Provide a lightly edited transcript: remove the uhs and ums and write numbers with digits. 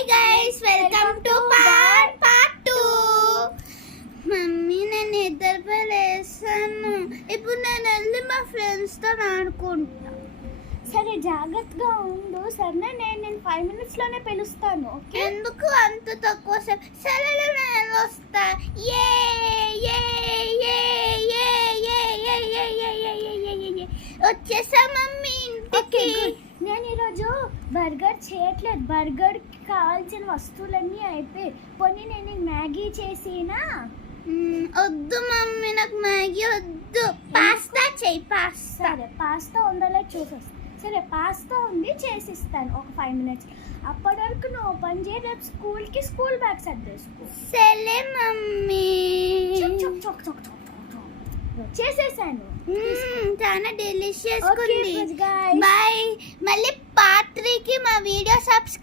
Hi guys, welcome to part 2. Mummy నేను నిద్రపోలేసాను. ఇప్పుడు నేను వెళ్ళి మా ఫ్రెండ్స్తో ఆడుకుంటా. సరే జాగ్రత్తగా ఉండు. సరే నేను 5 minutesలోనే పిలుస్తాను. ఎందుకు అంత తక్కువ సేపు? సరే నేను వస్తా. ఏ వచ్చేసా మమ్మీ ఇంటికి. నేను ఈరోజు బర్గర్ చేయట్లేదు. బర్గర్కి కావాల్సిన వస్తువులన్నీ అయిపోయి. పోనీ నేను మ్యాగీ చేసినా. వద్దు మమ్మీ, నాకు మ్యాగీ వద్దు. పాస్తా చెయ్యి. సరే పాస్తా ఉండాలో చూసేస్తాను. సరే పాస్తా ఉంది, చేసిస్తాను ఒక 5 minutes. అప్పటి వరకు నువ్వు పని చేయ. రేపు స్కూల్ బ్యాగ్ సర్దేసుకో. సరే మమ్మీ. చేసేసాను. చాలా డెలిషియస్ Okay, ఉంది. guys. బాయ్. మళ్ళీ పార్ట్ 3కి మా వీడియో సబ్స్క్రైబ్